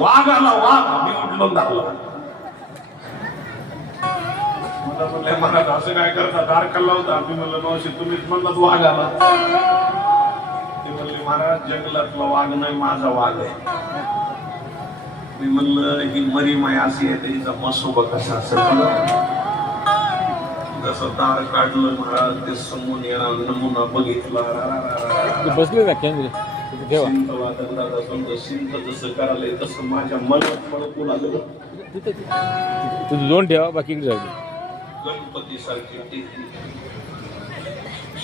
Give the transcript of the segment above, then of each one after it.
वाघ आला वाघ मी उठलो दाखला मला असं काय करता? दार कल्ला होता. मी म्हणलं मावशी तुम्हीच म्हणलात वाघ आला ते म्हणले महाराज जंगलातला वाघ नाही माझा वाघ आहे. मी म्हणलं ही मरी माय अशी आहे तिचा मसोबा कसा असेल जसं दार काढलं महाराज ते समोर येणार नमुना बघितला. बसले ना जसं करायलंय तसं माझ्या मनात तुझं दोन ठेवा बाकी इकडे राहू गणपती सारखी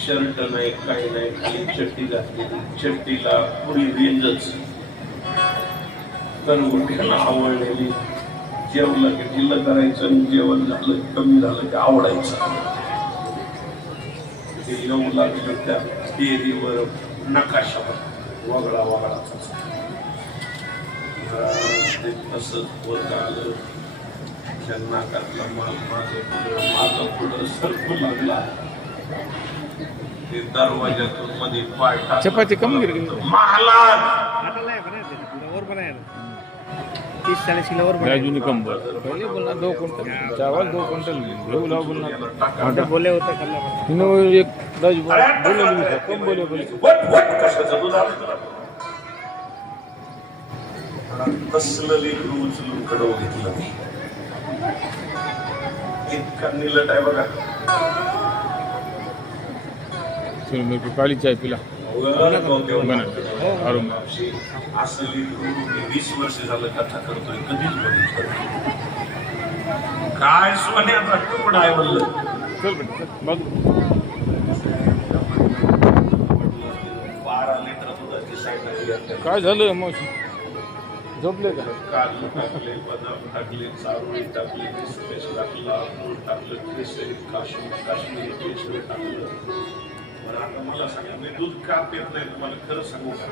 शर्ट नाही काही नाही खाली चड्डी घातलेली. चड्डीला पुरी रेंजच. तरवट्याला आवडलेली जेवलं की ढिल्लं करायचं आणि जेवण झालं की कमी झालं की आवडायचं. ते येऊ लागलं त्या डेअरीवर नकाशावर. वगळा तसंच वर आलं. त्यांना नाकातला माल माझं पुढं माझं पुढं सरकू लागला. ते दरवाजातून मध्ये पाय. चपाती कमी? महालात तीस चाळीस किलो. राजूने कम बोल पहले बोलना दो क्विंटल. चावल दो क्विंटल. बोलना बोले होते. तिनं एक राजू बोलले बोलले कम बोले बोले तसलं लेकरू उचलून कडव घेतलं मी. इतका निलट आहे बघा. सुन मेरे को काली चाय पिला. और असं लेकरू मी वीस वर्ष झालं कथा करतोय कधीच बघितलं काय सोन्याचा तुकडा आहे म्हणलं काय झालं मावशी झोपले का? काजू टाकले बदाम टाकले चारोळी टाकली किसमिस टाकला गूळ टाकलं केसरी काश्मीर काश्मीरी केसरी टाकलं. बरं आता मला सांगा मी दूध का पेत नाही तुम्हाला खरं सांगू का?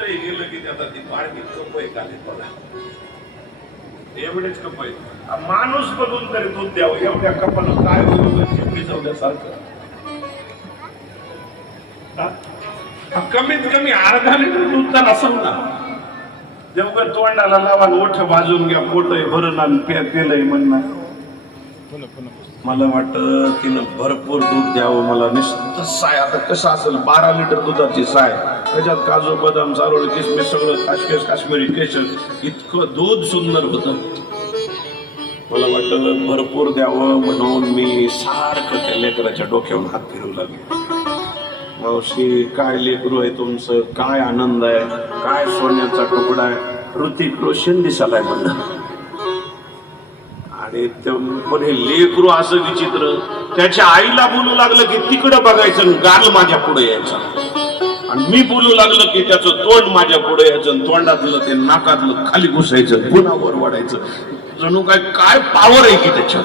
गेलं की ते आता ती बाळगी कप आहे का बघा. एवढेच कप आहेत. माणूस बघून तरी दूध द्यावं एवढ्या कपाला काय होईल कमीत कमी अर्धा लिटर दूध तर असेल ना. देवघर तोंडाला लावा ओठ भाजून घ्या पोट भरून आणि प्या पेलंय म्हणणार मला वाटतं तिनं भरपूर दूध द्यावं मला निश्चित साय. आता कसं असेल बारा लिटर दुधाची साय. त्याच्यात काजू बदाम चारोळी किसमिस सगळं काश्मीर काश्मीरी केशर इतकं दूध सुंदर होतं. मला वाटतं भरपूर द्यावं म्हणून मी सारखं त्या लेकराच्या डोक्यावर हात फिरू लागले. मावशी काय लेकरू आहे तुमचं? काय आनंद आहे? काय सोन्याचा तुकडा आहे? ऋतिक रोशन दिसालाय म्हणलं. पण हे लेकरू असं विचित्र. त्याच्या आईला बोलू लागलं की तिकडं बघायचं आणि गाल माझ्या पुढे यायचं. आणि मी बोलू लागलं की त्याचं तोंड माझ्या पुढे यायचं तोंडातलं ते नाकातलं खाली घुसायचं पुन्हा वर वाढायचं. जणू काय काय पावर आहे की त्याच्यात?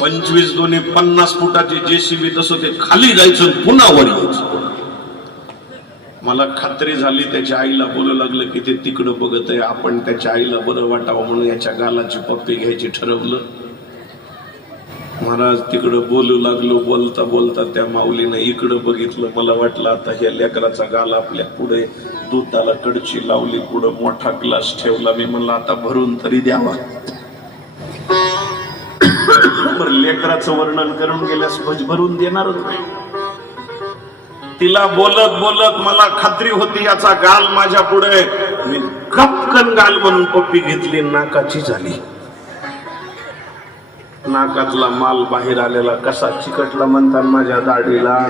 पंचवीस दोन्ही पन्नास फुटाची जेसीबी तसं ते खाली जायचं पुन्हा वर यायचं. मला खात्री झाली त्याच्या आईला बोलू लागलं की ते तिकडं बघत आहे आपण त्याच्या आईला बरं वाटावं म्हणून याच्या गालाची पप्पी घ्यायची ठरवलं. महाराज तिकडं बोलू लागलो बोलता बोलता त्या माऊलीनं इकडं बघितलं मला वाटलं आता ह्या लेकराचा गाल आपल्या पुढे दुधाला कडची लावली पुढं मोठा ग्लास ठेवला मी म्हणलं आता भरून तरी द्यावा. बरं लेकराचं वर्णन करून गेल्यास भज भरून देणारच नाही. तिला बोलत बोलत मला खात्री होती याचा गाल माझ्या पुढे. मी कपकन गाल म्हणून पप्पी घेतली नाकाची झाली. नाकातला माल बाहेर आलेला कसा चिकटला म्हणतात माझ्या दाढीला.